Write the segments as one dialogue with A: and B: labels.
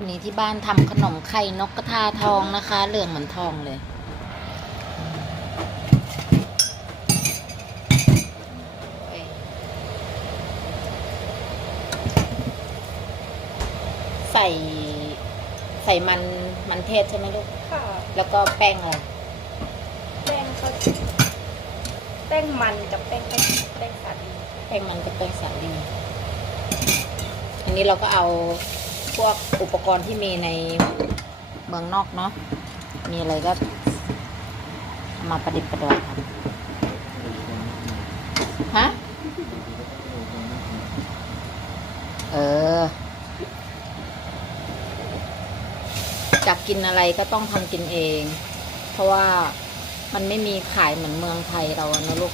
A: วันนี้ที่บ้านทำขนมไข่นกกระทาทองนะคะ เหลืองเหมือนทองเลย ใส่ใส่มันมันเทศใช่ไหมลูก
B: ค่ะ
A: แล้วก็แป้งอะไร
B: แป้งข้าวแป้งมันกับแป้งข้าวแป้งสาลี
A: แป้งมันกับแป้งสาลีอันนี้เราก็เอา พวกอุปกรณ์ที่มีในเมืองนอกเนาะ มีอะไรก็มาประดิษฐ์ประดอยทำฮะ เออจะกินอะไรก็ต้องทำกินเอง เพราะว่ามันไม่มีขายเหมือนเมืองไทยเราอะนะลูก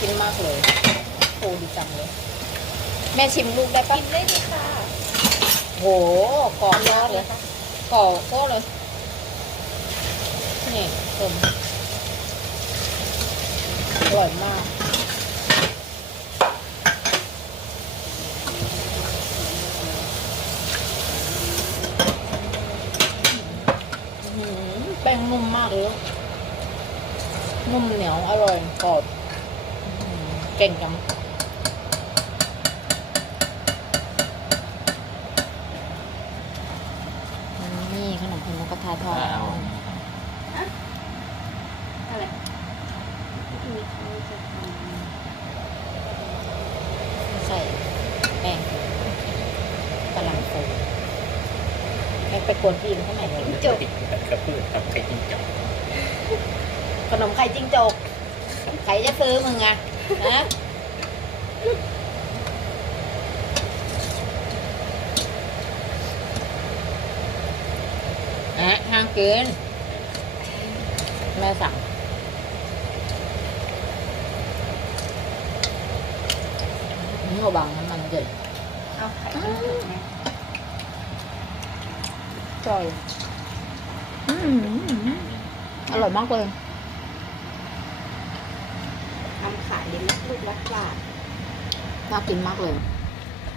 A: กินมากเลยโอ้ดีจังเลย แม่ชิมลูกได้ปะ
B: กินได้เลยค่ะ
A: โหกรอบมากเลยกรอบโคตรเลย นี่เติมอร่อยมากอื้อหือแป้งนุ่มมากเลยลูกนุ่มเหนียวอร่อยกรอบอื้อหือ เก่งจังนี่ขนมพันนกกระทาทอง
B: อะไรมีเขาจะท
A: ใส่แป้งกำลังโฟแป้งไปกวนพี่มันข้างในเลยำ
B: จบ
C: กระพือทำไข่จิ้งจอก
A: ขนมไข่จิ้งจกใครจะซื้อมึงอะ นะอะห้างกินแม่สั่งนี่ระวังน้ำมั นเดือด
B: เอาไข่จิ้งจกไหม
A: จอยอืมอร่อยมากเลา
B: ก
A: น่ากินมากเลย